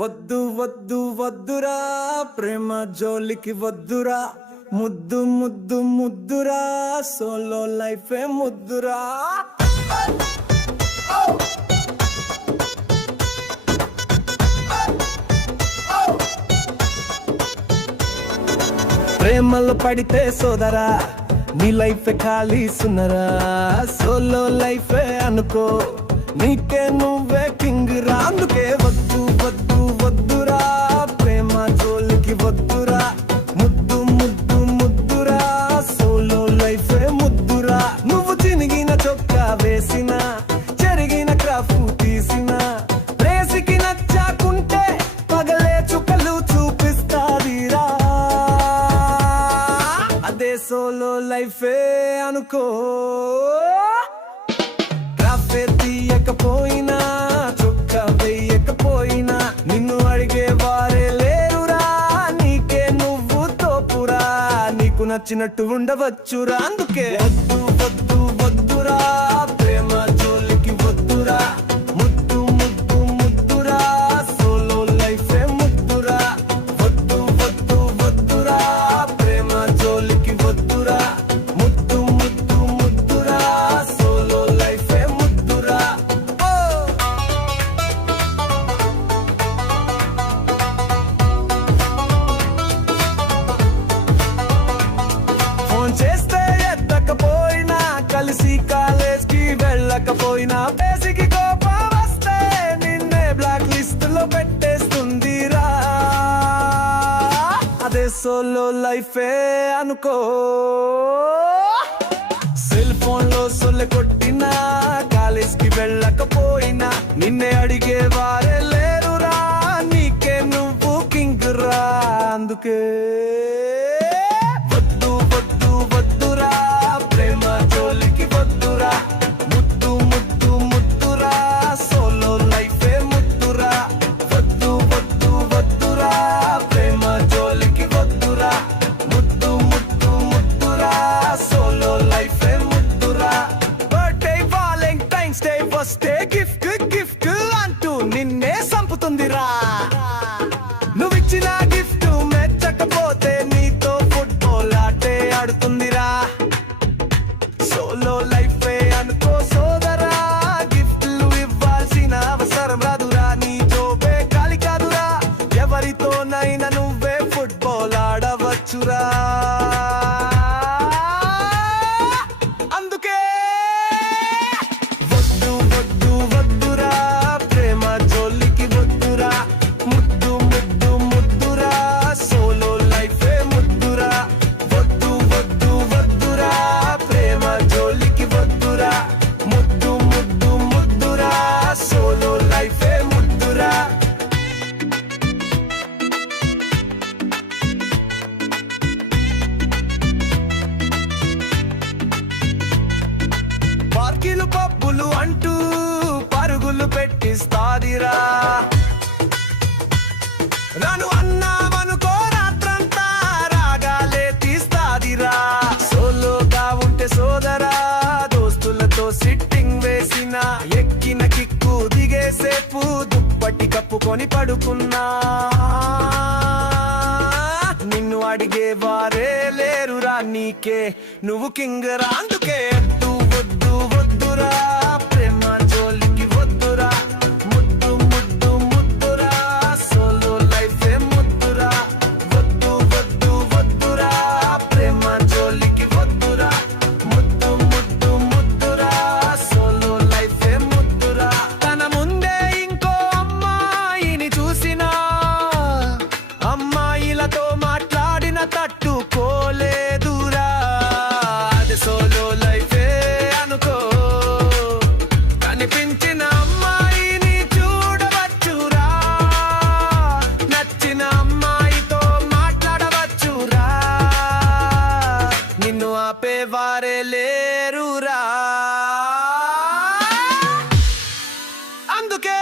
వద్దు వద్దు వద్దురా. ప్రేమ జోలికి వద్దురా. ముద్దు ముద్దు ముద్దురా. సోలో లైఫే ముద్దురా. ప్రేమలో పడితే సోదరా నీ లైఫ్ ఖాళీ సున్నరా. సోలో లైఫే అనుకో నీకే నువ్వే కింగ్ సోలో లైఫే అనుకో. కాఫే తీయకపోయినా చొక్క వేయకపోయినా నిన్ను అడిగే వారే లేరురా నీకే నువ్వు తోపురా నీకు నచ్చినట్టు ఉండవచ్చురా అందుకే. వద్దు పెట్టేస్తుందిరా. అదే సోలో లైఫే అనుకో. సెల్ ఫోన్లో సొల్లె కొట్టినా కాలేజ్కి వెళ్ళకపోయినా నిన్నే అడిగే వారే లేరురా నీకే నువ్వు కింగ్ రా అందుకే. వేసిన ఎక్కిన కిక్కు దిగేసేపు దుప్పటి కప్పుకొని పడుకున్నా. నిన్ను అడిగే వారే లేరురా నీకే నువ్వు కింగ్ రా అందుకే. వద్దు వద్దు వద్దురా. ఆపేవారే లేరురా. అందుకే